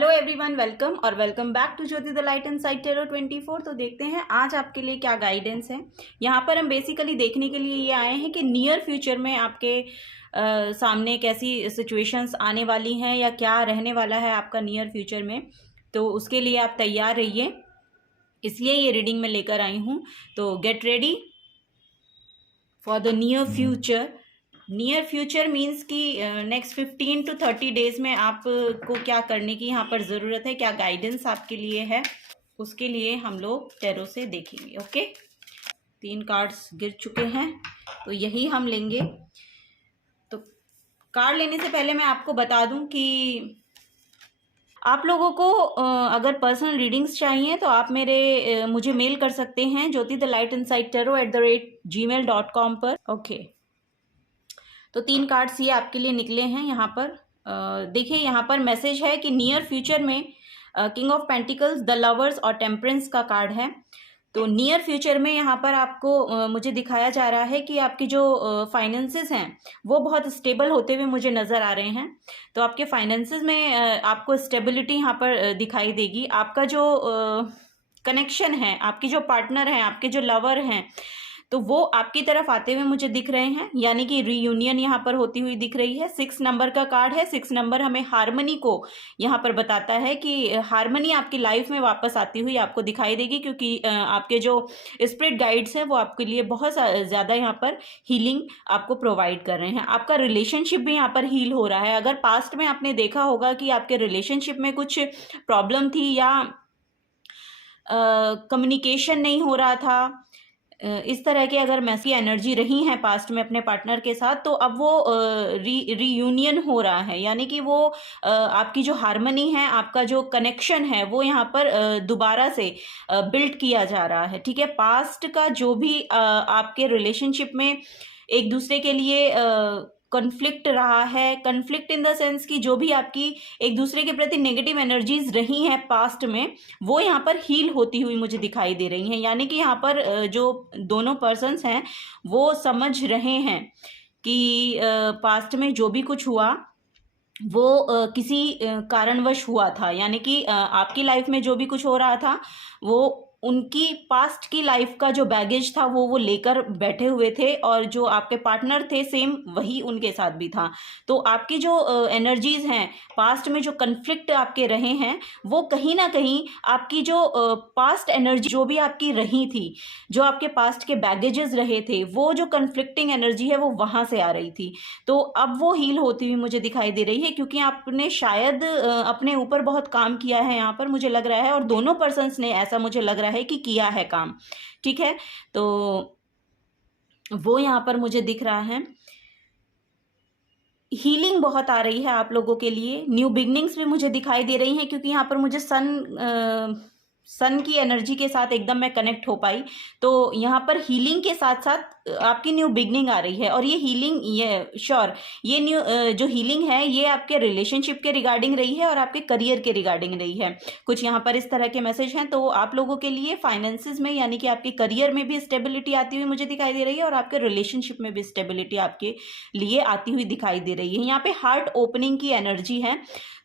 Hello everyone, welcome और welcome back to Jyoti the light inside tarot 24। तो देखते हैं आज आपके लिए क्या गाइडेंस है। यहाँ पर हम बेसिकली देखने के लिए ये आए हैं कि नियर फ्यूचर में आपके सामने कैसी सिचुएशंस आने वाली हैं या क्या रहने वाला है आपका नियर फ्यूचर में। तो उसके लिए आप तैयार रहिए, इसलिए ये रीडिंग में लेकर आई हूँ। तो get ready for the near future. Near future means कि नेक्स्ट 15 to 30 डेज में आपको क्या करने की यहाँ पर ज़रूरत है, क्या गाइडेंस आपके लिए है, उसके लिए हम लोग टैरो से देखेंगे। ओके, 3 कार्ड्स गिर चुके हैं तो यही हम लेंगे। तो कार्ड लेने से पहले मैं आपको बता दूं कि आप लोगों को अगर पर्सनल रीडिंग्स चाहिए तो आप मुझे मेल कर सकते हैं jyotithelightInsidetarot@gmail.com पर। ओके, तो 3 कार्ड्स ये आपके लिए निकले हैं यहाँ पर। देखिए, यहाँ पर मैसेज है कि नियर फ्यूचर में king of pentacles, the lovers और टेम्परेंस का कार्ड है। तो नियर फ्यूचर में यहाँ पर आपको मुझे दिखाया जा रहा है कि आपके जो फाइनेंसेस हैं वो बहुत स्टेबल होते हुए मुझे नज़र आ रहे हैं। तो आपके फाइनेंसेस में आपको स्टेबिलिटी यहाँ पर दिखाई देगी। आपका जो कनेक्शन है, आपकी जो पार्टनर हैं, आपके जो लवर हैं, तो वो आपकी तरफ आते हुए मुझे दिख रहे हैं, यानी कि रीयूनियन यहाँ पर होती हुई दिख रही है। 6 नंबर का कार्ड है। 6 नंबर हमें हार्मनी को यहाँ पर बताता है कि हार्मनी आपकी लाइफ में वापस आती हुई आपको दिखाई देगी, क्योंकि आपके जो स्पिरिट गाइड्स हैं वो आपके लिए बहुत ज़्यादा यहाँ पर हीलिंग आपको प्रोवाइड कर रहे हैं। आपका रिलेशनशिप भी यहाँ पर हील हो रहा है। अगर पास्ट में आपने देखा होगा कि आपके रिलेशनशिप में कुछ प्रॉब्लम थी या कम्युनिकेशन नहीं हो रहा था, इस तरह के अगर मैसी एनर्जी रही हैं पास्ट में अपने पार्टनर के साथ, तो अब वो रीयूनियन हो रहा है, यानी कि वो आपकी जो हार्मनी है, आपका जो कनेक्शन है, वो यहाँ पर दोबारा से बिल्ड किया जा रहा है। ठीक है, पास्ट का जो भी आपके रिलेशनशिप में एक दूसरे के लिए कॉन्फ्लिक्ट रहा है, कॉन्फ्लिक्ट इन द सेंस कि जो भी आपकी एक दूसरे के प्रति नेगेटिव एनर्जीज रही हैं पास्ट में, वो यहाँ पर हील होती हुई मुझे दिखाई दे रही हैं। यानी कि यहाँ पर जो दोनों पर्सन्स हैं वो समझ रहे हैं कि पास्ट में जो भी कुछ हुआ वो किसी कारणवश हुआ था, यानी कि आपकी लाइफ में जो भी कुछ हो रहा था वो उनकी पास्ट की लाइफ का जो बैगेज था वो लेकर बैठे हुए थे, और जो आपके पार्टनर थे सेम वही उनके साथ भी था। तो आपकी जो एनर्जीज हैं, पास्ट में जो कन्फ्लिक्ट आपके रहे हैं, वो कहीं ना कहीं आपकी जो पास्ट एनर्जी जो भी आपकी रही थी, जो आपके पास्ट के बैगेजेस रहे थे, वो जो कन्फ्लिक्टिंग एनर्जी है वो वहाँ से आ रही थी। तो अब वो हील होती हुई मुझे दिखाई दे रही है, क्योंकि आपने शायद अपने ऊपर बहुत काम किया है यहाँ पर, मुझे लग रहा है, और दोनों पर्सन्स ने, ऐसा मुझे लग रहा है कि किया है काम। ठीक है, तो वो यहाँ पर मुझे दिख रहा है। हीलिंग बहुत आ रही है आप लोगों के लिए। न्यू बिगनिंग्स भी मुझे दिखाई दे रही हैं, क्योंकि यहाँ पर मुझे सन की एनर्जी के साथ एकदम मैं कनेक्ट हो पाई। तो यहाँ पर हीलिंग के साथ साथ आपकी न्यू बिगनिंग आ रही है, और ये हीलिंग, ये श्योर, ये न्यू जो हीलिंग है ये आपके रिलेशनशिप के रिगार्डिंग रही है और आपके करियर के रिगार्डिंग रही है। कुछ यहाँ पर इस तरह के मैसेज हैं। तो आप लोगों के लिए फाइनेंसिस में, यानी कि आपके करियर में भी स्टेबिलिटी आती हुई मुझे दिखाई दे रही है, और आपके रिलेशनशिप में भी स्टेबिलिटी आपके लिए आती हुई दिखाई दे रही है। यहाँ पे हार्ट ओपनिंग की एनर्जी है।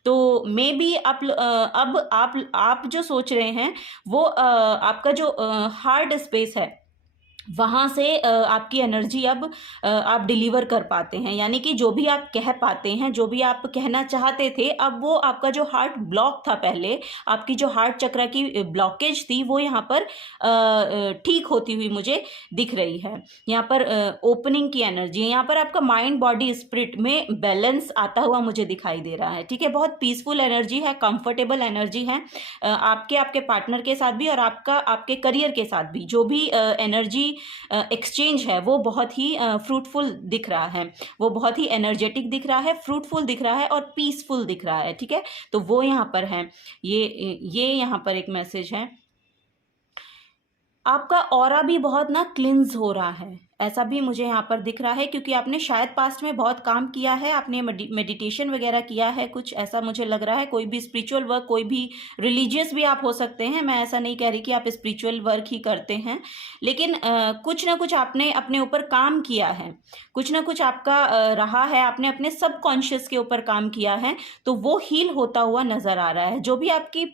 तो मे बी अब आप जो सोच रहे हैं वो आपका जो हार्ट स्पेस है वहाँ से आपकी एनर्जी अब आप डिलीवर कर पाते हैं, यानी कि जो भी आप कह पाते हैं, जो भी आप कहना चाहते थे, अब वो आपका जो हार्ट ब्लॉक था पहले, आपकी जो हार्ट चक्र की ब्लॉकेज थी, वो यहाँ पर ठीक होती हुई मुझे दिख रही है। यहाँ पर ओपनिंग की एनर्जी है। यहाँ पर आपका माइंड, बॉडी, स्पिरिट में बैलेंस आता हुआ मुझे दिखाई दे रहा है। ठीक है, बहुत पीसफुल एनर्जी है, कंफर्टेबल एनर्जी है आपके पार्टनर के साथ भी, और आपके करियर के साथ भी। जो भी एनर्जी एक्सचेंज है वो बहुत ही फ्रूटफुल दिख रहा है, वो बहुत ही एनर्जेटिक दिख रहा है, फ्रूटफुल दिख रहा है और पीसफुल दिख रहा है। ठीक है, तो वो यहाँ पर है। ये यहाँ पर एक मैसेज है। आपका ऑरा भी बहुत ना क्लिंज हो रहा है, ऐसा भी मुझे यहाँ पर दिख रहा है, क्योंकि आपने शायद पास्ट में बहुत काम किया है, आपने मेडिटेशन वगैरह किया है कुछ, ऐसा मुझे लग रहा है। कोई भी स्पिरिचुअल वर्क, कोई भी रिलीजियस भी आप हो सकते हैं, मैं ऐसा नहीं कह रही कि आप स्पिरिचुअल वर्क ही करते हैं, लेकिन कुछ ना कुछ आपने अपने ऊपर काम किया है, कुछ ना कुछ आपका रहा है, आपने अपने सबकॉन्शियस के ऊपर काम किया है, तो वो हील होता हुआ नजर आ रहा है। जो भी आपकी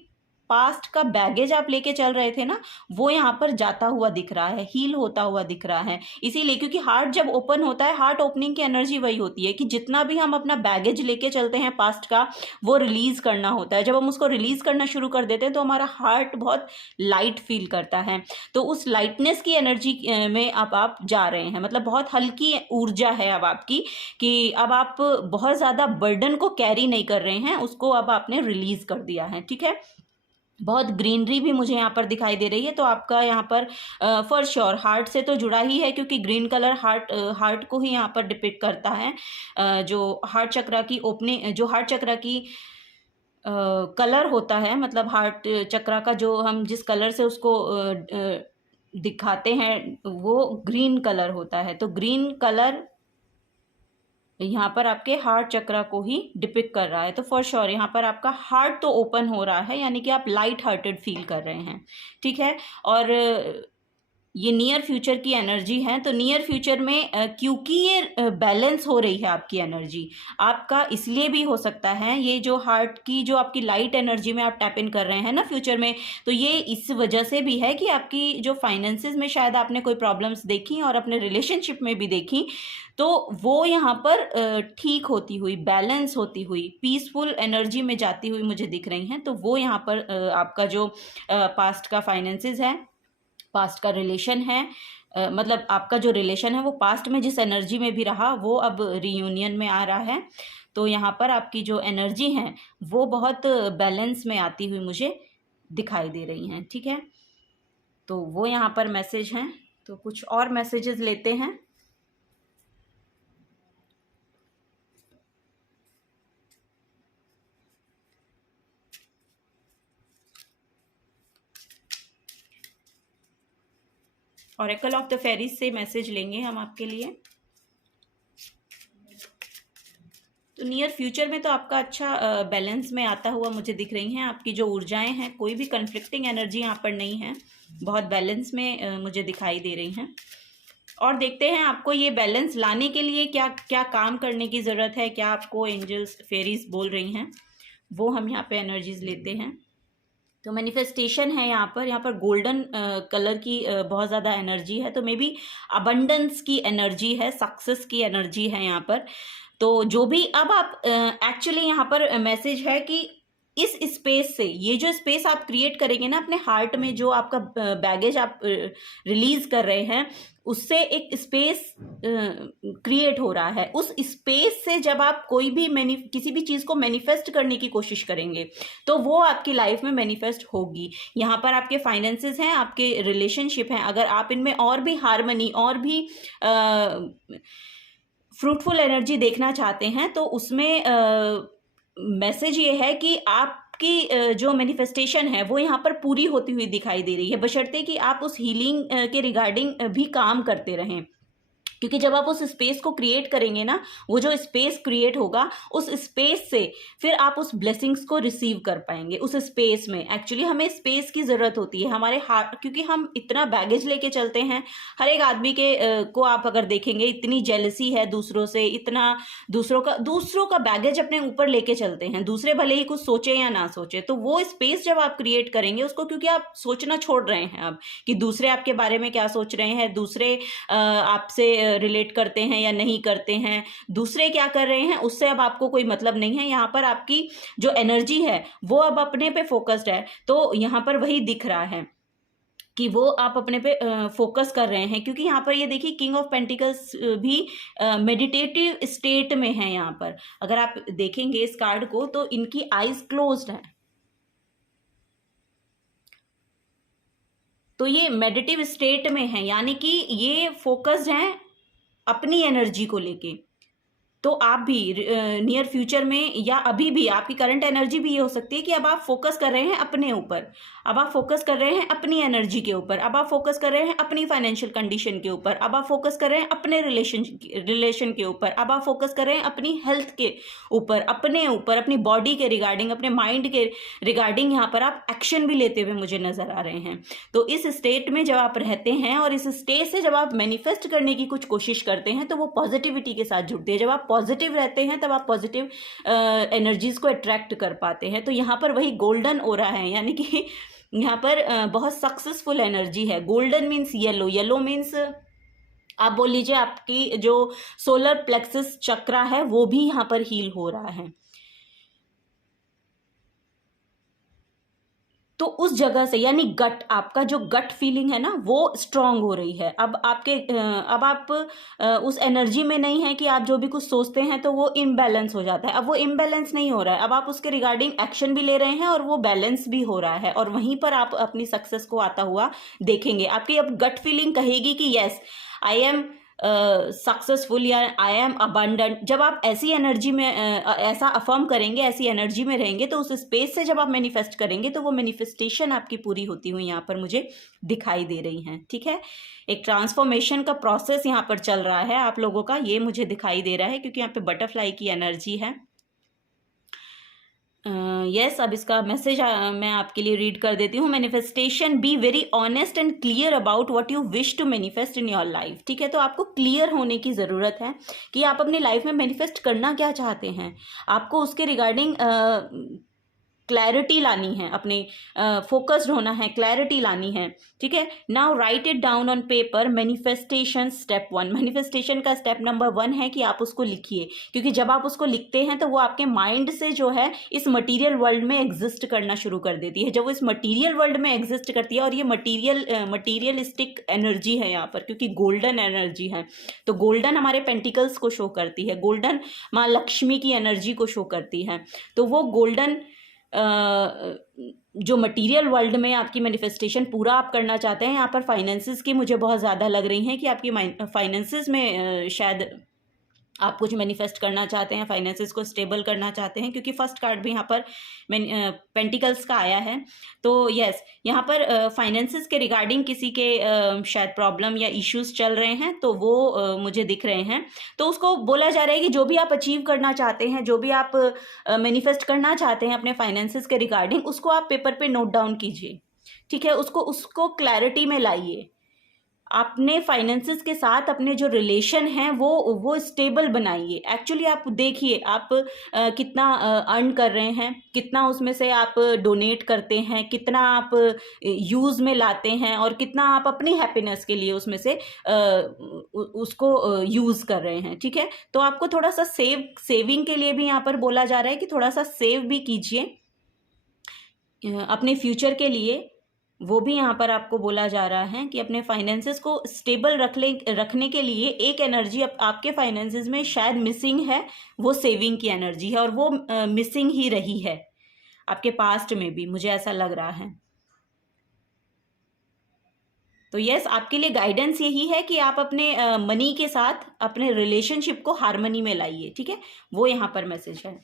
पास्ट का बैगेज आप लेके चल रहे थे ना, वो यहाँ पर जाता हुआ दिख रहा है, हील होता हुआ दिख रहा है। इसीलिए, क्योंकि हार्ट जब ओपन होता है, हार्ट ओपनिंग की एनर्जी वही होती है कि जितना भी हम अपना बैगेज लेके चलते हैं पास्ट का, वो रिलीज करना होता है। जब हम उसको रिलीज करना शुरू कर देते हैं तो हमारा हार्ट बहुत लाइट फील करता है। तो उस लाइटनेस की एनर्जी में अब आप जा रहे हैं, मतलब बहुत हल्की ऊर्जा है अब आपकी, कि अब आप बहुत ज्यादा बर्डन को कैरी नहीं कर रहे हैं, उसको अब आपने रिलीज कर दिया है। ठीक है, बहुत ग्रीनरी भी मुझे यहाँ पर दिखाई दे रही है, तो आपका यहाँ पर फॉर श्योर हार्ट से तो जुड़ा ही है, क्योंकि ग्रीन कलर हार्ट को ही यहाँ पर डिपिक्ट करता है। जो हार्ट चक्रा की ओपनिंग, जो हार्ट चक्रा की कलर होता है, मतलब हार्ट चक्रा का जो हम जिस कलर से उसको दिखाते हैं, वो ग्रीन कलर होता है। तो ग्रीन कलर यहाँ पर आपके हार्ट चक्रा को ही डिपिक्ट कर रहा है। तो फॉर श्योर यहाँ पर आपका हार्ट तो ओपन हो रहा है, यानी कि आप लाइट हार्टेड फील कर रहे हैं। ठीक है, और ये नियर फ्यूचर की एनर्जी है, तो नियर फ्यूचर में क्योंकि ये बैलेंस हो रही है आपकी एनर्जी, आपका इसलिए भी हो सकता है, ये जो हार्ट की जो आपकी लाइट एनर्जी में आप टैप इन कर रहे हैं ना फ्यूचर में, तो ये इस वजह से भी है कि आपकी जो फाइनेंसेस में शायद आपने कोई प्रॉब्लम्स देखी और अपने रिलेशनशिप में भी देखी, तो वो यहाँ पर ठीक होती हुई, बैलेंस होती हुई, पीसफुल एनर्जी में जाती हुई मुझे दिख रही हैं। तो वो यहाँ पर आपका जो पास्ट का फाइनेंसेस है, पास्ट का रिलेशन है, मतलब आपका जो रिलेशन है वो पास्ट में जिस एनर्जी में भी रहा, वो अब रीयूनियन में आ रहा है। तो यहाँ पर आपकी जो एनर्जी है वो बहुत बैलेंस में आती हुई मुझे दिखाई दे रही हैं। ठीक है, तो वो यहाँ पर मैसेज हैं। तो कुछ और मैसेजेस लेते हैं। ऑरेकल ऑफ द फेरीज से मैसेज लेंगे हम आपके लिए। तो नियर फ्यूचर में तो आपका अच्छा बैलेंस में आता हुआ मुझे दिख रही हैं। आपकी जो ऊर्जाएं हैं, कोई भी कन्फ्लिक्टिंग एनर्जी यहाँ पर नहीं है, बहुत बैलेंस में मुझे दिखाई दे रही हैं। और देखते हैं आपको ये बैलेंस लाने के लिए क्या क्या काम करने की ज़रूरत है, क्या आपको एंजल्स फेरीज बोल रही हैं, वो हम यहाँ पे एनर्जीज लेते हैं। तो मैनिफेस्टेशन है यहाँ पर गोल्डन कलर की बहुत ज़्यादा एनर्जी है, तो मे बी अबंडेंस की एनर्जी है, सक्सेस की एनर्जी है यहाँ पर। तो जो भी अब आप एक्चुअली यहाँ पर मैसेज है कि इस स्पेस से, ये जो स्पेस आप क्रिएट करेंगे ना अपने हार्ट में, जो आपका बैगेज आप रिलीज कर रहे हैं, उससे एक स्पेस क्रिएट हो रहा है। उस स्पेस से जब आप कोई भी किसी भी चीज़ को मैनिफेस्ट करने की कोशिश करेंगे, तो वो आपकी लाइफ में मैनिफेस्ट होगी। यहाँ पर आपके फाइनेंसेस हैं, आपके रिलेशनशिप हैं, अगर आप इनमें और भी हार्मनी और भी फ्रूटफुल एनर्जी देखना चाहते हैं, तो उसमें मैसेज ये है कि आपकी जो मैनिफेस्टेशन है वो यहाँ पर पूरी होती हुई दिखाई दे रही है, बशर्ते कि आप उस हीलिंग के रिगार्डिंग भी काम करते रहें। क्योंकि जब आप उस स्पेस को क्रिएट करेंगे ना, वो जो स्पेस क्रिएट होगा, उस स्पेस से फिर आप उस ब्लेसिंग्स को रिसीव कर पाएंगे। उस स्पेस में एक्चुअली हमें स्पेस की ज़रूरत होती है हमारे हार्ट, क्योंकि हम इतना बैगेज लेके चलते हैं। हर एक आदमी के को आप अगर देखेंगे, इतनी जेलसी है दूसरों से, इतना दूसरों का बैगेज अपने ऊपर लेके चलते हैं, दूसरे भले ही कुछ सोचे या ना सोचे। तो वो स्पेस जब आप क्रिएट करेंगे उसको, क्योंकि आप सोचना छोड़ रहे हैं अब कि दूसरे आपके बारे में क्या सोच रहे हैं, दूसरे आपसे रिलेट करते हैं या नहीं करते हैं, दूसरे क्या कर रहे हैं, उससे अब आपको कोई मतलब नहीं है। यहाँ पर आपकी जो एनर्जी है वो अब अपने पे फोकस्ड है। तो यहाँ पर वही दिख रहा है कि वो आप अपने पे फोकस कर रहे हैं, क्योंकि यहाँ पर ये देखिए किंग ऑफ पेंटिकल्स भी मेडिटेटिव स्टेट में है। यहाँ पर अगर आप देखेंगे इस कार्ड को, तो इनकी आईज क्लोज्ड है, तो ये मेडिटेटिव स्टेट में है, यानी कि ये फोकस्ड हैं अपनी एनर्जी को लेके। तो आप भी नियर फ्यूचर में या अभी भी आपकी करंट एनर्जी भी ये हो सकती है कि अब आप फोकस कर रहे हैं अपने ऊपर, अब आप फोकस कर रहे हैं अपनी एनर्जी के ऊपर, अब आप फोकस कर रहे हैं अपनी फाइनेंशियल कंडीशन के ऊपर, अब आप फोकस कर रहे हैं अपने रिलेशन के ऊपर, अब आप फोकस कर रहे हैं अपनी हेल्थ के ऊपर, अपने ऊपर, अपनी बॉडी के रिगार्डिंग, अपने माइंड के रिगार्डिंग यहाँ पर आप एक्शन भी लेते हुए मुझे नजर आ रहे हैं। तो इस स्टेट में जब आप रहते हैं और इस स्टेट से जब आप मैनिफेस्ट करने की कुछ कोशिश करते हैं तो वो पॉजिटिविटी के साथ जुड़ती है। जब आप पॉजिटिव रहते हैं तब आप पॉजिटिव एनर्जीज को अट्रैक्ट कर पाते हैं। तो यहाँ पर वही गोल्डन ऑरा है, यानी कि यहाँ पर बहुत सक्सेसफुल एनर्जी है। Golden means yellow, yellow means आप बोल लीजिए आपकी जो सोलर प्लेक्सस चक्रा है वो भी यहाँ पर हील हो रहा है। तो उस जगह से यानी गट, आपका जो गट फीलिंग है ना वो स्ट्रांग हो रही है। अब आप उस एनर्जी में नहीं है कि आप जो भी कुछ सोचते हैं तो वो इम्बैलेंस हो जाता है। अब वो इम्बैलेंस नहीं हो रहा है, अब आप उसके रिगार्डिंग एक्शन भी ले रहे हैं और वो बैलेंस भी हो रहा है, और वहीं पर आप अपनी सक्सेस को आता हुआ देखेंगे। आपकी अब गट फीलिंग कहेगी कि यस आई एम सक्सेसफुल या आई एम अबंडेंट। जब आप ऐसी एनर्जी में ऐसा अफर्म करेंगे, ऐसी एनर्जी में रहेंगे, तो उस स्पेस से जब आप मैनिफेस्ट करेंगे तो वो मैनिफेस्टेशन आपकी पूरी होती हुई यहाँ पर मुझे दिखाई दे रही हैं। ठीक है, एक ट्रांसफॉर्मेशन का प्रोसेस यहाँ पर चल रहा है आप लोगों का, ये मुझे दिखाई दे रहा है क्योंकि यहाँ पे बटरफ्लाई की एनर्जी है। यस अब इसका मैसेज मैं आपके लिए रीड कर देती हूँ। Manifestation, be very honest and clear about what you wish to manifest in your life. ठीक है, तो आपको क्लियर होने की ज़रूरत है कि आप अपनी लाइफ में मैनिफेस्ट करना क्या चाहते हैं। आपको उसके रिगार्डिंग क्लैरिटी लानी है, अपने फोकस्ड होना है, क्लैरिटी लानी है। ठीक है, now right it down on paper. Manifestation step 1, manifestation का स्टेप नंबर 1 है कि आप उसको लिखिए, क्योंकि जब आप उसको लिखते हैं तो वो आपके माइंड से जो है इस मटीरियल वर्ल्ड में एग्जिस्ट करना शुरू कर देती है। जब वो इस मटीरियल वर्ल्ड में एग्जिस्ट करती है, और ये मटीरियलिस्टिक एनर्जी है यहाँ पर, क्योंकि गोल्डन एनर्जी है, तो गोल्डन हमारे पेंटिकल्स को शो करती है, गोल्डन माँ लक्ष्मी की एनर्जी को शो करती है। तो वो गोल्डन जो मटेरियल वर्ल्ड में आपकी मैनिफेस्टेशन पूरा आप करना चाहते हैं। यहाँ पर फाइनेंसेस की मुझे बहुत ज़्यादा लग रही हैं कि आपकी फाइनेंसेस में शायद आप कुछ मैनिफेस्ट करना चाहते हैं, फाइनेंसेस को स्टेबल करना चाहते हैं, क्योंकि फर्स्ट कार्ड भी यहाँ पर पेंटिकल्स का आया है। तो यस यहाँ पर फाइनेंसेस के रिगार्डिंग किसी के शायद प्रॉब्लम या इश्यूज चल रहे हैं, तो वो मुझे दिख रहे हैं। तो उसको बोला जा रहा है कि जो भी आप अचीव करना चाहते हैं, जो भी आप मैनिफेस्ट करना चाहते हैं अपने फाइनेंसेस के रिगार्डिंग, उसको आप पेपर पे नोट डाउन कीजिए। ठीक है, उसको क्लैरिटी में लाइए। अपने फाइनेंसेस के साथ अपने जो रिलेशन हैं वो स्टेबल बनाइए। एक्चुअली आप देखिए आप कितना अर्न कर रहे हैं, कितना उसमें से आप डोनेट करते हैं, कितना आप यूज़ में लाते हैं, और कितना आप अपनी हैप्पीनेस के लिए उसमें से उसको यूज़ कर रहे हैं। ठीक है, तो आपको थोड़ा सा सेविंग के लिए भी यहाँ पर बोला जा रहा है कि थोड़ा सा सेव भी कीजिए अपने फ्यूचर के लिए। वो भी यहाँ पर आपको बोला जा रहा है कि अपने फाइनेंसेस को स्टेबल रखने के लिए एक एनर्जी आपके फाइनेंसेस में शायद मिसिंग है, वो सेविंग की एनर्जी है, और वो मिसिंग ही रही है आपके पास्ट में भी, मुझे ऐसा लग रहा है। तो यस आपके लिए गाइडेंस यही है कि आप अपने मनी के साथ अपने रिलेशनशिप को हार्मनी में लाइए। ठीक है, वो यहाँ पर मैसेज है।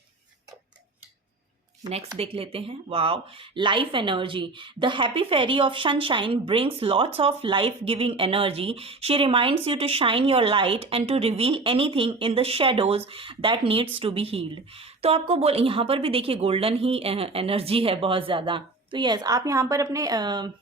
नेक्स्ट देख लेते हैं। Wow, life energy. The happy fairy of sunshine brings lots of life giving energy. She reminds you to shine your light and to reveal anything in the shadows that needs to be healed. तो आपको यहाँ पर भी देखिए golden ही energy है बहुत ज़्यादा। तो यस आप यहाँ पर अपने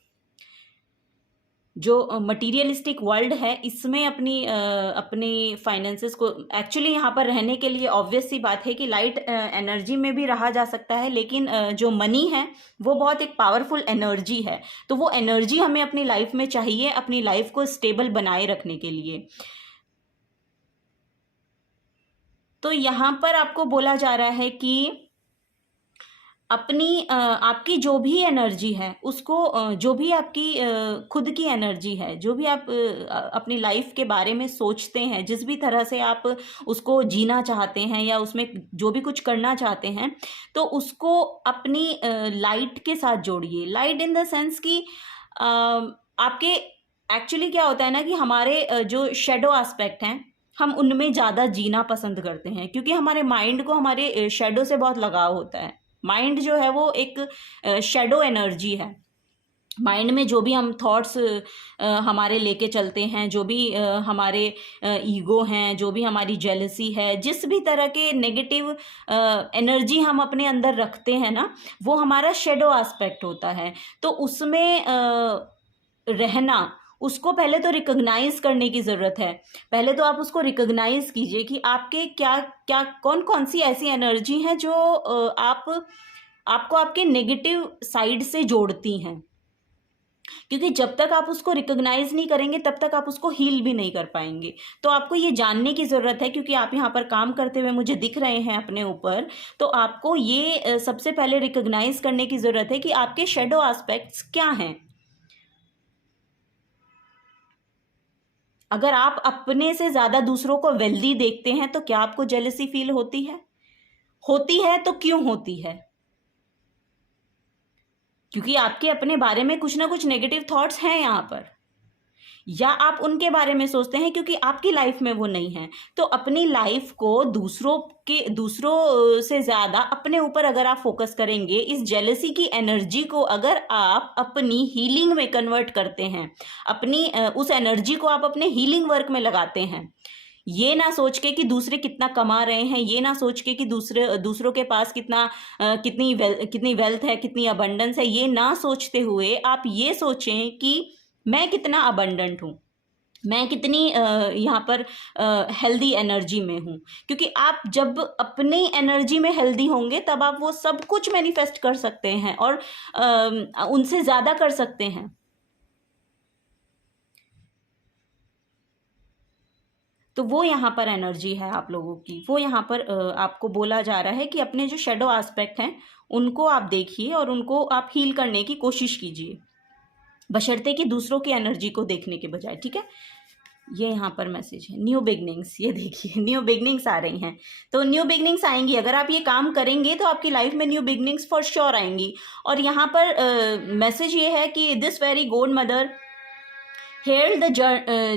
जो मटीरियलिस्टिक वर्ल्ड है इसमें अपनी फाइनेंसेस को एक्चुअली यहाँ पर रहने के लिए ऑब्वियस सी बात है कि लाइट एनर्जी में भी रहा जा सकता है, लेकिन जो मनी है वो बहुत एक पावरफुल एनर्जी है। तो वो एनर्जी हमें अपनी लाइफ में चाहिए, अपनी लाइफ को स्टेबल बनाए रखने के लिए। तो यहाँ पर आपको बोला जा रहा है कि अपनी आपकी जो भी एनर्जी है उसको जो भी आपकी खुद की एनर्जी है, जो भी आप अपनी लाइफ के बारे में सोचते हैं, जिस भी तरह से आप उसको जीना चाहते हैं या उसमें जो भी कुछ करना चाहते हैं, तो उसको अपनी लाइट के साथ जोड़िए। लाइट इन द सेंस कि आपके एक्चुअली क्या होता है ना कि हमारे जो शेडो एस्पेक्ट हैं हम उनमें ज़्यादा जीना पसंद करते हैं, क्योंकि हमारे माइंड को हमारे शैडो से बहुत लगाव होता है। माइंड जो है वो एक शैडो एनर्जी है। माइंड में जो भी हम थॉट्स हमारे लेके चलते हैं, जो भी हमारे ईगो हैं, जो भी हमारी जेलसी है, जिस भी तरह के नेगेटिव एनर्जी हम अपने अंदर रखते हैं ना, वो हमारा शेडो एस्पेक्ट होता है। तो उसमें रहना, उसको पहले तो रिकॉग्नाइज करने की ज़रूरत है। पहले तो आप उसको रिकॉग्नाइज कीजिए कि आपके क्या क्या कौन कौन सी ऐसी एनर्जी हैं जो आपको आपके नेगेटिव साइड से जोड़ती हैं, क्योंकि जब तक आप उसको रिकॉग्नाइज नहीं करेंगे तब तक आप उसको हील भी नहीं कर पाएंगे। तो आपको ये जानने की ज़रूरत है, क्योंकि आप यहाँ पर काम करते हुए मुझे दिख रहे हैं अपने ऊपर, तो आपको ये सबसे पहले रिकॉग्नाइज करने की ज़रूरत है कि आपके शेडो एस्पेक्ट्स क्या हैं। अगर आप अपने से ज़्यादा दूसरों को वेल्दी देखते हैं तो क्या आपको जेलसी फील होती है? होती है तो क्यों होती है? क्योंकि आपके अपने बारे में कुछ ना कुछ नेगेटिव थॉट्स हैं यहाँ पर, या आप उनके बारे में सोचते हैं क्योंकि आपकी लाइफ में वो नहीं है। तो अपनी लाइफ को दूसरों से ज़्यादा अपने ऊपर अगर आप फोकस करेंगे, इस जेलसी की एनर्जी को अगर आप अपनी हीलिंग में कन्वर्ट करते हैं, अपनी उस एनर्जी को आप अपने हीलिंग वर्क में लगाते हैं, ये ना सोच के कि दूसरे कितना कमा रहे हैं, ये ना सोच के कि दूसरों के पास कितनी वेल्थ है, कितनी अबंडेंस है, ये ना सोचते हुए आप ये सोचें कि मैं कितना अबंडेंट हूँ, मैं कितनी यहाँ पर हेल्दी एनर्जी में हूँ। क्योंकि आप जब अपनी एनर्जी में हेल्दी होंगे तब आप वो सब कुछ मैनिफेस्ट कर सकते हैं और उनसे ज़्यादा कर सकते हैं। तो वो यहाँ पर एनर्जी है आप लोगों की, वो यहाँ पर आपको बोला जा रहा है कि अपने जो शेडो एस्पेक्ट हैं उनको आप देखिए और उनको आप हील करने की कोशिश कीजिए, बशर्ते कि दूसरों की एनर्जी को देखने के बजाय। ठीक है, ये यहाँ पर मैसेज है न्यू बिगनिंग्स। ये देखिए न्यू बिगनिंग्स आ रही हैं, तो न्यू बिगनिंग्स आएंगी। अगर आप ये काम करेंगे तो आपकी लाइफ में न्यू बिगनिंग्स फॉर श्योर आएंगी। और यहाँ पर मैसेज ये है कि this very God mother hailed the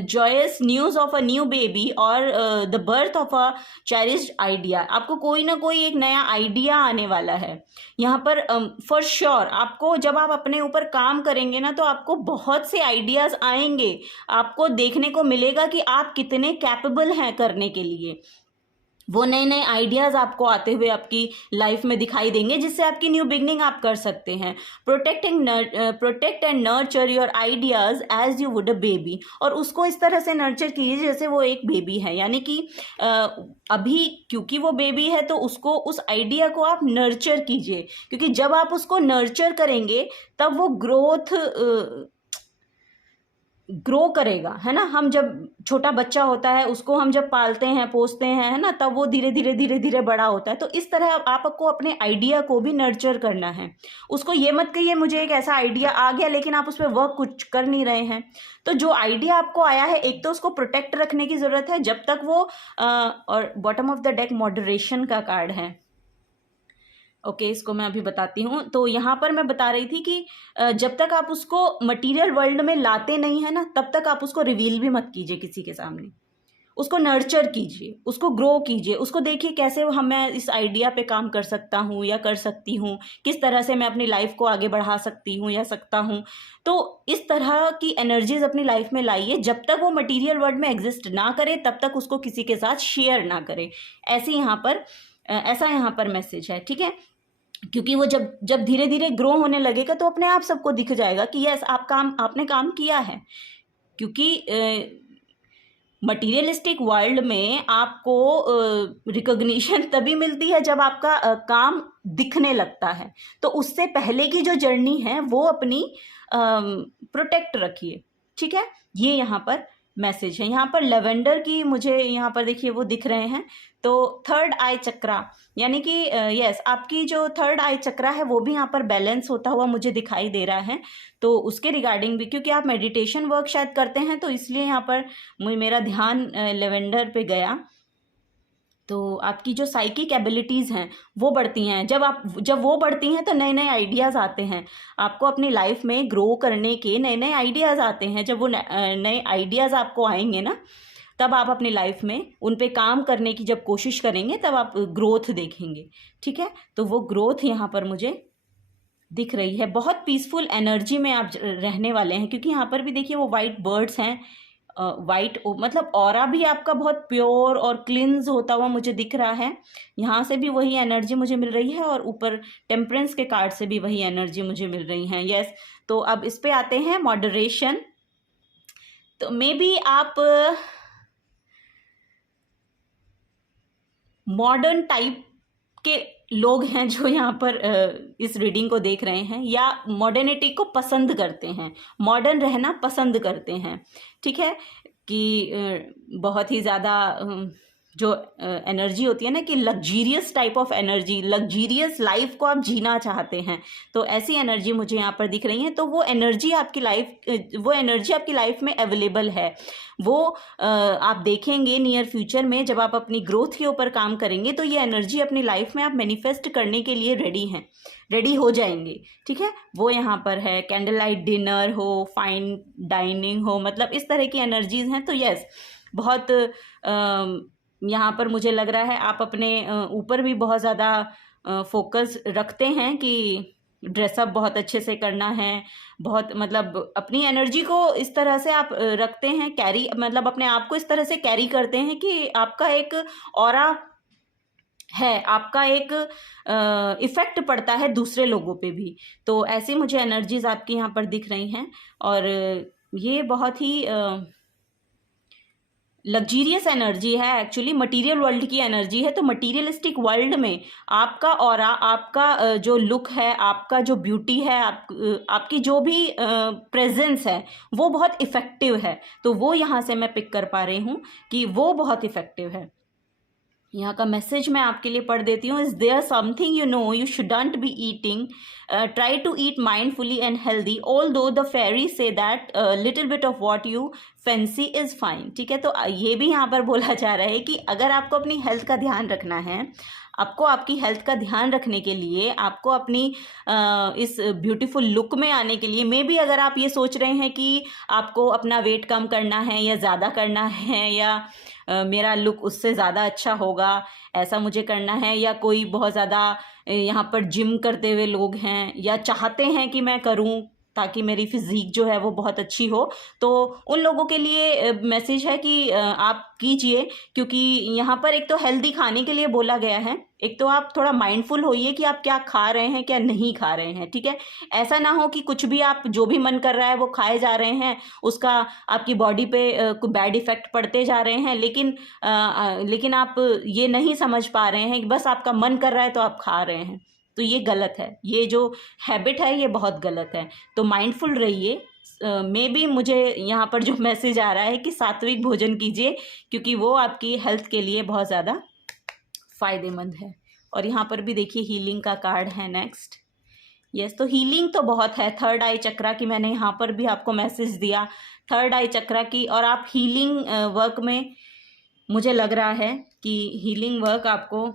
joyous news of a new baby or the birth of a cherished idea। आपको कोई ना कोई एक नया आइडिया आने वाला है यहाँ पर फॉर श्योर। आपको जब आप अपने ऊपर काम करेंगे ना तो आपको बहुत से आइडियाज़ आएंगे, आपको देखने को मिलेगा कि आप कितने कैपेबल हैं करने के लिए। वो नए नए आइडियाज़ आपको आते हुए आपकी लाइफ में दिखाई देंगे, जिससे आपकी न्यू बिगनिंग आप कर सकते हैं। Protect and nurture your ideas as you would a baby. और उसको इस तरह से नर्चर कीजिए जैसे वो एक बेबी है, यानी कि अभी क्योंकि वो बेबी है तो उसको, उस आइडिया को आप नर्चर कीजिए, क्योंकि जब आप उसको नर्चर करेंगे तब वो ग्रो करेगा, है ना। हम जब छोटा बच्चा होता है उसको हम जब पालते हैं, पोसते हैं, है ना, तब वो धीरे धीरे बड़ा होता है। तो इस तरह आपको अपने आइडिया को भी नर्चर करना है। उसको ये मत कहिए मुझे एक ऐसा आइडिया आ गया लेकिन आप उस पर वर्क कुछ कर नहीं रहे हैं। तो जो आइडिया आपको आया है, एक तो उसको प्रोटेक्ट रखने की ज़रूरत है जब तक वो और bottom of the deck moderation का कार्ड है। ओके, इसको मैं अभी बताती हूँ। तो यहाँ पर मैं बता रही थी कि जब तक आप उसको मटेरियल वर्ल्ड में लाते नहीं है ना, तब तक आप उसको रिवील भी मत कीजिए किसी के सामने। उसको नर्चर कीजिए, उसको ग्रो कीजिए, उसको देखिए कैसे मैं इस आइडिया पे काम कर सकता हूँ या कर सकती हूँ, किस तरह से मैं अपनी लाइफ को आगे बढ़ा सकती हूँ या सकता हूँ। तो इस तरह की एनर्जीज अपनी लाइफ में लाइए। जब तक वो मटीरियल वर्ल्ड में एग्जिस्ट ना करे तब तक उसको किसी के साथ शेयर ना करें। ऐसा यहाँ पर मैसेज है, ठीक है। क्योंकि वो जब धीरे धीरे ग्रो होने लगेगा तो अपने आप सबको दिख जाएगा कि यस आपने काम किया है। क्योंकि मटीरियलिस्टिक वर्ल्ड में आपको रिकॉग्निशन तभी मिलती है जब आपका काम दिखने लगता है। तो उससे पहले की जो जर्नी है वो अपनी प्रोटेक्ट रखिए, ठीक है। ये यहाँ पर मैसेज है। यहाँ पर लेवेंडर की मुझे यहाँ पर देखिए वो दिख रहे हैं। तो थर्ड आई चक्रा, यानी कि यस आपकी जो थर्ड आई चक्रा है वो भी यहाँ पर बैलेंस होता हुआ मुझे दिखाई दे रहा है। तो उसके रिगार्डिंग भी, क्योंकि आप मेडिटेशन वर्क शायद करते हैं तो इसलिए यहाँ पर मेरा ध्यान लेवेंडर पे गया। तो आपकी जो साइकिक एबिलिटीज़ हैं वो बढ़ती हैं। जब वो बढ़ती हैं तो नए नए आइडियाज़ आते हैं। आपको अपनी लाइफ में ग्रो करने के नए नए आइडियाज़ आते हैं। जब वो नए आइडियाज़ आपको आएंगे ना, तब आप अपनी लाइफ में उन पे काम करने की जब कोशिश करेंगे तब आप ग्रोथ देखेंगे। ठीक है, तो वो ग्रोथ यहाँ पर मुझे दिख रही है। बहुत पीसफुल एनर्जी में आप रहने वाले हैं, क्योंकि यहाँ पर भी देखिए वो वाइट बर्ड्स हैं। वाइट मतलब ऑरा भी आपका बहुत प्योर और क्लिन्स होता हुआ मुझे दिख रहा है। यहाँ से भी वही एनर्जी मुझे मिल रही है और ऊपर टेम्परेंस के कार्ड से भी वही एनर्जी मुझे मिल रही है। यस, तो अब इस पे आते हैं मॉडरेशन। तो मे बी आप मॉडर्न टाइप के लोग हैं जो यहाँ पर इस रीडिंग को देख रहे हैं, या मॉडर्निटी को पसंद करते हैं, मॉडर्न रहना पसंद करते हैं। ठीक है, कि बहुत ही ज़्यादा जो एनर्जी होती है ना, कि luxurious type of energy, luxurious life को आप जीना चाहते हैं, तो ऐसी एनर्जी मुझे यहाँ पर दिख रही है। तो वो एनर्जी आपकी लाइफ में अवेलेबल है। वो आप देखेंगे नियर फ्यूचर में जब आप अपनी ग्रोथ के ऊपर काम करेंगे तो ये एनर्जी अपनी लाइफ में आप मैनिफेस्ट करने के लिए रेडी हो जाएंगे। ठीक है, वो यहाँ पर है। कैंडल लाइट डिनर हो, फाइन डाइनिंग हो, मतलब इस तरह की एनर्जीज हैं। तो यस, बहुत यहाँ पर मुझे लग रहा है आप अपने ऊपर भी बहुत ज़्यादा फोकस रखते हैं कि ड्रेसअप बहुत अच्छे से करना है। बहुत मतलब अपनी एनर्जी को इस तरह से आप रखते हैं, कैरी मतलब अपने आप को इस तरह से कैरी करते हैं कि आपका एक ऑरा है, आपका एक इफ़ेक्ट पड़ता है दूसरे लोगों पे भी। तो ऐसी मुझे एनर्जीज आपकी यहाँ पर दिख रही हैं, और ये बहुत ही लग्जीरियस एनर्जी है। एक्चुअली मटेरियल वर्ल्ड की एनर्जी है। तो मटीरियलिस्टिक वर्ल्ड में आपका ऑरा, आपका जो लुक है, आपका जो ब्यूटी है, आपकी जो भी प्रेजेंस है, वो बहुत इफ़ेक्टिव है। तो वो यहाँ से मैं पिक कर पा रही हूँ कि वो बहुत इफ़ेक्टिव है। यहाँ का मैसेज मैं आपके लिए पढ़ देती हूँ। Is there something you know you shouldn't be eating, try to eat mindfully and healthy, although the ferry say that little bit of what you fancy is fine. ठीक है, तो ये भी यहाँ पर बोला जा रहा है कि अगर आपको अपनी हेल्थ का ध्यान रखना है, आपको आपकी हेल्थ का ध्यान रखने के लिए, आपको अपनी इस ब्यूटीफुल लुक में आने के लिए, मे बी अगर आप ये सोच रहे हैं कि आपको अपना वेट कम करना है या ज़्यादा करना है, या मेरा लुक उससे ज़्यादा अच्छा होगा, ऐसा मुझे करना है, या कोई बहुत ज़्यादा यहाँ पर जिम करते हुए लोग हैं या चाहते हैं कि मैं करूँ ताकि मेरी फिजिक जो है वो बहुत अच्छी हो, तो उन लोगों के लिए मैसेज है कि आप कीजिए। क्योंकि यहाँ पर एक तो हेल्दी खाने के लिए बोला गया है, एक तो आप थोड़ा माइंडफुल होइए कि आप क्या खा रहे हैं, क्या नहीं खा रहे हैं। ठीक है, ऐसा ना हो कि कुछ भी आप जो भी मन कर रहा है वो खाए जा रहे हैं, उसका आपकी बॉडी पे बैड इफेक्ट पड़ते जा रहे हैं, लेकिन आप ये नहीं समझ पा रहे हैं कि बस आपका मन कर रहा है तो आप खा रहे हैं। तो ये गलत है, ये जो हैबिट है ये बहुत गलत है। तो माइंडफुल रहिए। मे बी मुझे यहाँ पर जो मैसेज आ रहा है कि सात्विक भोजन कीजिए, क्योंकि वो आपकी हेल्थ के लिए बहुत ज़्यादा फ़ायदेमंद है। और यहाँ पर भी देखिए हीलिंग का कार्ड है नेक्स्ट। यस, तो हीलिंग तो बहुत है। थर्ड आई चक्रा की मैंने यहाँ पर भी आपको मैसेज दिया, थर्ड आई चक्रा की। और आप हीलिंग वर्क में, मुझे लग रहा है कि हीलिंग वर्क आपको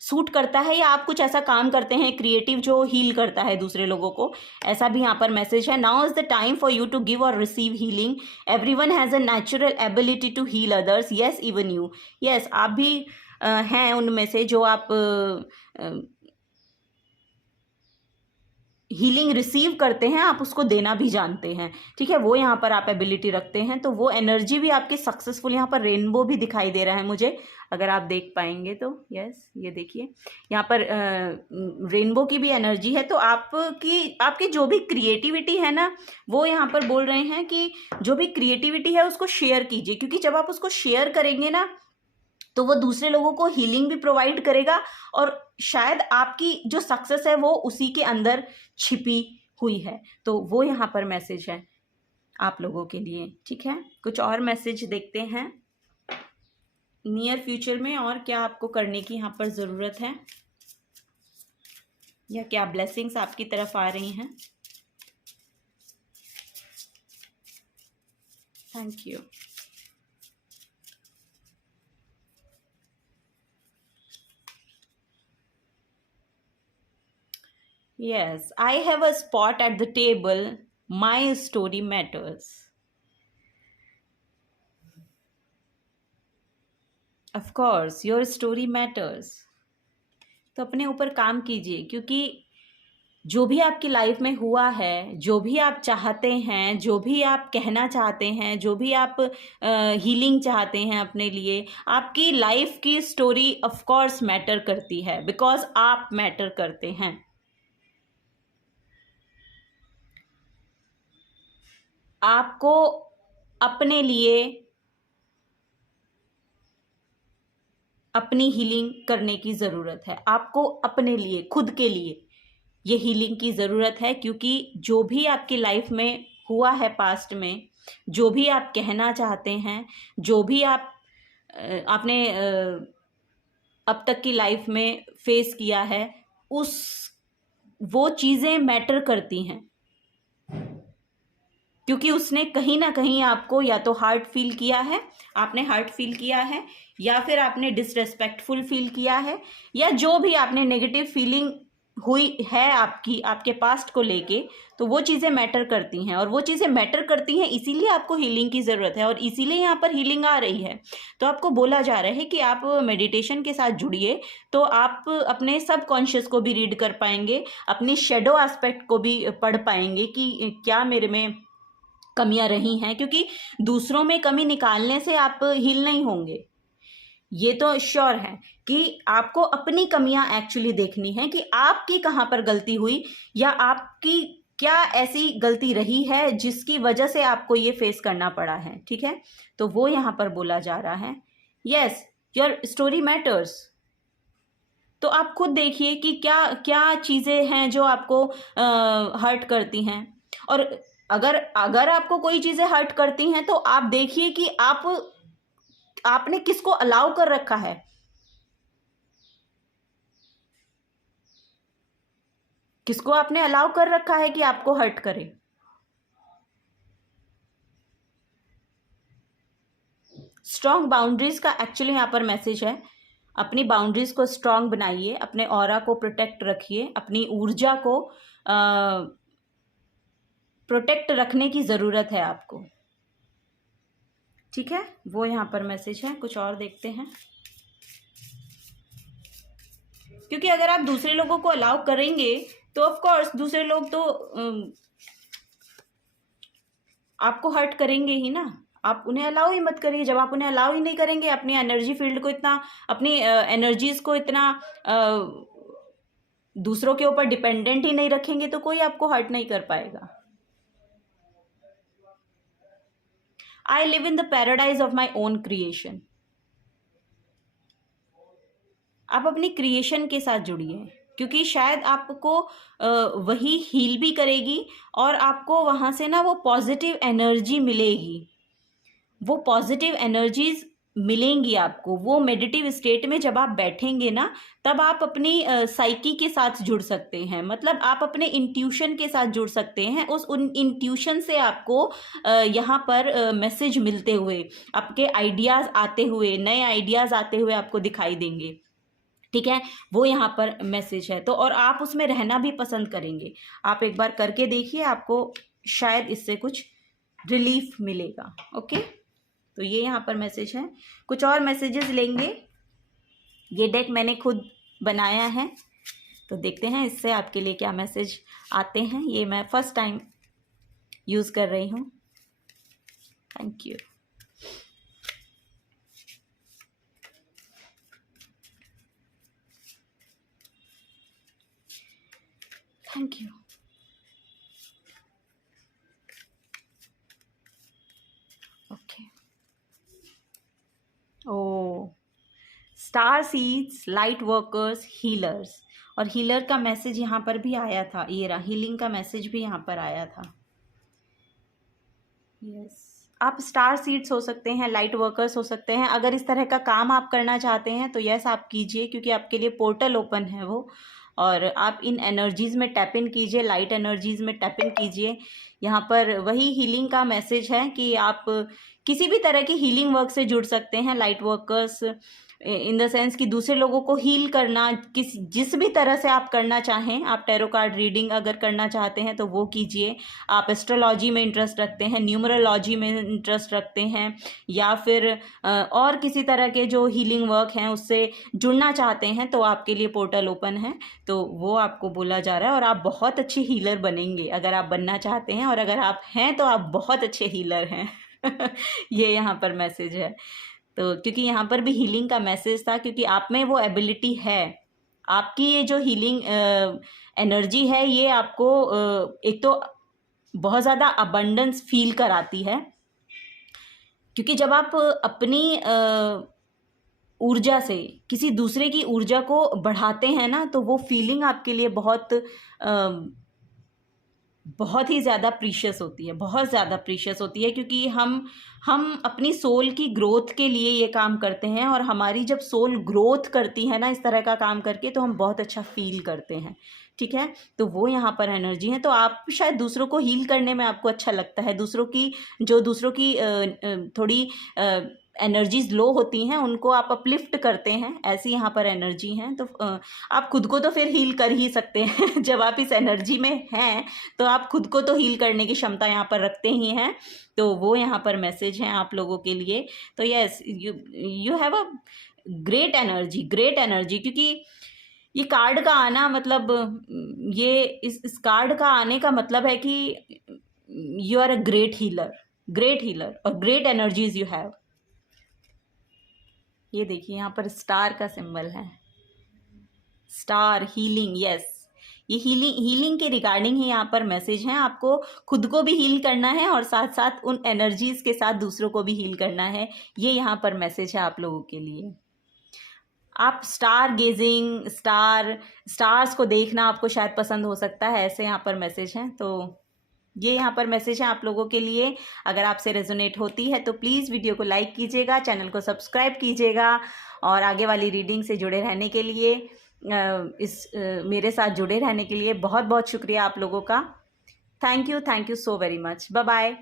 सूट करता है, या आप कुछ ऐसा काम करते हैं क्रिएटिव जो हील करता है दूसरे लोगों को, ऐसा भी यहाँ पर मैसेज है। Now is the time for you to give और receive healing, everyone has a natural ability to heal others, yes even you. Yes, आप भी हैं उनमें से जो आप हीलिंग रिसीव करते हैं, आप उसको देना भी जानते हैं। ठीक है, वो यहाँ पर आप एबिलिटी रखते हैं, तो वो एनर्जी भी आपकी सक्सेसफुल, यहाँ पर रेनबो भी दिखाई दे रहा है मुझे, अगर आप देख पाएंगे तो। यस, ये देखिए यहाँ पर रेनबो की भी एनर्जी है। तो आपकी जो भी क्रिएटिविटी है ना, वो यहाँ पर बोल रहे हैं कि जो भी क्रिएटिविटी है उसको शेयर कीजिए, क्योंकि जब आप उसको शेयर करेंगे ना तो वो दूसरे लोगों को हीलिंग भी प्रोवाइड करेगा, और शायद आपकी जो सक्सेस है वो उसी के अंदर छिपी हुई है। तो वो यहाँ पर मैसेज है आप लोगों के लिए। ठीक है, कुछ और मैसेज देखते हैं नियर फ्यूचर में, और क्या आपको करने की यहाँ पर ज़रूरत है, या क्या ब्लेसिंग्स आपकी तरफ आ रही हैं। Thank you. Yes, I have a spot at the table. My story matters. Of course your story matters. तो अपने ऊपर काम कीजिए, क्योंकि जो भी आपकी लाइफ में हुआ है, जो भी आप चाहते हैं, जो भी आप कहना चाहते हैं, जो भी आप हीलिंग चाहते हैं अपने लिए, आपकी लाइफ की स्टोरी ऑफ कोर्स मैटर करती है, बिकॉज आप मैटर करते हैं। आपको अपने लिए अपनी हीलिंग करने की ज़रूरत है। आपको अपने लिए, खुद के लिए ये हीलिंग की ज़रूरत है, क्योंकि जो भी आपकी लाइफ में हुआ है पास्ट में, जो भी आप कहना चाहते हैं, जो भी आपने अब तक की लाइफ में फेस किया है, वो चीज़ें मैटर करती हैं, क्योंकि उसने कहीं ना कहीं आपको या तो हार्ट फील किया है, आपने हार्ट फील किया है, या फिर आपने डिसरेस्पेक्टफुल फील किया है, या जो भी आपने नेगेटिव फीलिंग हुई है आपके पास्ट को लेके, तो वो चीज़ें मैटर करती हैं। और वो चीज़ें मैटर करती हैं, इसीलिए आपको हीलिंग की ज़रूरत है, और इसीलिए यहाँ पर हीलिंग आ रही है। तो आपको बोला जा रहा है कि आप मेडिटेशन के साथ जुड़िए, तो आप अपने सबकॉन्शियस को भी रीड कर पाएंगे, अपनी शेडो एस्पेक्ट को भी पढ़ पाएंगे कि क्या मेरे में कमियां रही हैं, क्योंकि दूसरों में कमी निकालने से आप हील नहीं होंगे। ये तो श्योर है कि आपको अपनी कमियां एक्चुअली देखनी है कि आपकी कहाँ पर गलती हुई, या आपकी क्या ऐसी गलती रही है जिसकी वजह से आपको ये फेस करना पड़ा है। ठीक है, तो वो यहाँ पर बोला जा रहा है, यस योर स्टोरी मैटर्स। तो आप खुद देखिए कि क्या क्या चीज़ें हैं जो आपको हर्ट करती हैं, और अगर आपको कोई चीज़ें हर्ट करती हैं, तो आप देखिए कि आपने किसको अलाउ कर रखा है, किसको आपने अलाउ कर रखा है कि आपको हर्ट करे। स्ट्रॉन्ग बाउंड्रीज का एक्चुअली यहाँ पर मैसेज है। अपनी बाउंड्रीज को स्ट्रॉन्ग बनाइए, अपने ऑरा को प्रोटेक्ट रखिए, अपनी ऊर्जा को प्रोटेक्ट रखने की ज़रूरत है आपको। ठीक है, वो यहाँ पर मैसेज है। कुछ और देखते हैं, क्योंकि अगर आप दूसरे लोगों को अलाउ करेंगे तो ऑफ कोर्स दूसरे लोग तो आपको हर्ट करेंगे ही ना। आप उन्हें अलाउ ही मत करिए। जब आप उन्हें अलाउ ही नहीं करेंगे, अपनी एनर्जी फील्ड को इतना, अपनी एनर्जीज को इतना दूसरों के ऊपर डिपेंडेंट ही नहीं रखेंगे, तो कोई आपको हर्ट नहीं कर पाएगा। I live in the paradise of my own creation. आप अपनी क्रिएशन के साथ जुड़िए, क्योंकि शायद आपको वही हील भी करेगी, और आपको वहाँ से ना वो पॉजिटिव एनर्जी मिलेगी, वो पॉजिटिव एनर्जीज मिलेंगी आपको। वो मेडिटेटिव स्टेट में जब आप बैठेंगे ना, तब आप अपनी साइकी के साथ जुड़ सकते हैं, मतलब आप अपने इंट्यूशन के साथ जुड़ सकते हैं। उन इंट्यूशन से आपको यहाँ पर मैसेज मिलते हुए, आपके आइडियाज़ आते हुए, नए आइडियाज़ आते हुए आपको दिखाई देंगे। ठीक है, वो यहाँ पर मैसेज है। तो और आप उसमें रहना भी पसंद करेंगे। आप एक बार करके देखिए, आपको शायद इससे कुछ रिलीफ मिलेगा। ओके, तो ये यहाँ पर मैसेज है। कुछ और मैसेजेस लेंगे। ये डेक मैंने खुद बनाया है, तो देखते हैं इससे आपके लिए क्या मैसेज आते हैं। ये मैं फर्स्ट टाइम यूज़ कर रही हूँ। Thank you. Thank you. Okay, oh star seeds, light workers, healers, और हीलर का मैसेज यहाँ पर भी आया था। ये रहा, हीलिंग का मैसेज भी यहाँ पर आया था। यस, आप स्टार सीड्स हो सकते हैं, लाइट वर्कर्स हो सकते हैं। अगर इस तरह का काम आप करना चाहते हैं तो यस आप कीजिए, क्योंकि आपके लिए पोर्टल ओपन है वो, और आप इन एनर्जीज़ में टैप इन कीजिए, लाइट एनर्जीज़ में टैप इन कीजिए। यहाँ पर वही हीलिंग का मैसेज है कि आप किसी भी तरह की हीलिंग वर्क से जुड़ सकते हैं। Light workers, in the sense कि दूसरे लोगों को हील करना, जिस भी तरह से आप करना चाहें। आप टैरो कार्ड रीडिंग अगर करना चाहते हैं तो वो कीजिए। आप एस्ट्रोलॉजी में इंटरेस्ट रखते हैं, न्यूमरोलॉजी में इंटरेस्ट रखते हैं, या फिर और किसी तरह के जो हीलिंग वर्क हैं उससे जुड़ना चाहते हैं, तो आपके लिए पोर्टल ओपन है। तो वो आपको बोला जा रहा है, और आप बहुत अच्छे हीलर बनेंगे अगर आप बनना चाहते हैं, और अगर आप हैं तो आप बहुत अच्छे हीलर हैं। ये यहाँ पर मैसेज है। तो क्योंकि यहाँ पर भी हीलिंग का मैसेज था, क्योंकि आप में वो एबिलिटी है। आपकी ये जो हीलिंग एनर्जी है, ये आपको एक तो बहुत ज़्यादा अबंडेंस फील कराती है, क्योंकि जब आप अपनी ऊर्जा से किसी दूसरे की ऊर्जा को बढ़ाते हैं ना, तो वो फीलिंग आपके लिए बहुत ही ज़्यादा प्रीशियस होती है, बहुत ज़्यादा प्रीशियस होती है। क्योंकि हम अपनी सोल की ग्रोथ के लिए ये काम करते हैं, और हमारी जब सोल ग्रोथ करती है ना इस तरह का काम करके, तो हम बहुत अच्छा फील करते हैं। ठीक है, तो वो यहाँ पर एनर्जी है। तो आप शायद दूसरों को हील करने में आपको अच्छा लगता है, दूसरों की थोड़ी एनर्जीज लो होती हैं उनको आप अपलिफ्ट करते हैं, ऐसी यहाँ पर एनर्जी हैं। तो आप खुद को तो फिर हील कर ही सकते हैं। जब आप इस एनर्जी में हैं तो आप खुद को तो हील करने की क्षमता यहाँ पर रखते ही हैं। तो वो यहाँ पर मैसेज हैं आप लोगों के लिए। तो yes, you have a great energy, great energy. क्योंकि ये कार्ड का आना मतलब, ये इस कार्ड का आने का मतलब है कि you are a great healer, great healer, और ग्रेट एनर्जीज यू हैव। ये देखिए यहाँ पर स्टार का सिंबल है, स्टार, हीलिंग। यस, ये हीलिंग के रिगार्डिंग ही यहाँ पर मैसेज है। आपको खुद को भी हील करना है, और साथ साथ उन एनर्जीज के साथ दूसरों को भी हील करना है। ये यहाँ पर मैसेज है आप लोगों के लिए। आप स्टार गेजिंग, स्टार्स को देखना आपको शायद पसंद हो सकता है, ऐसे यहाँ पर मैसेज हैं। तो ये यहाँ पर मैसेज है आप लोगों के लिए। अगर आपसे रेजोनेट होती है तो प्लीज़ वीडियो को लाइक कीजिएगा, चैनल को सब्सक्राइब कीजिएगा, और आगे वाली रीडिंग से जुड़े रहने के लिए, मेरे साथ जुड़े रहने के लिए बहुत बहुत शुक्रिया आप लोगों का। Thank you so very much. Bye bye.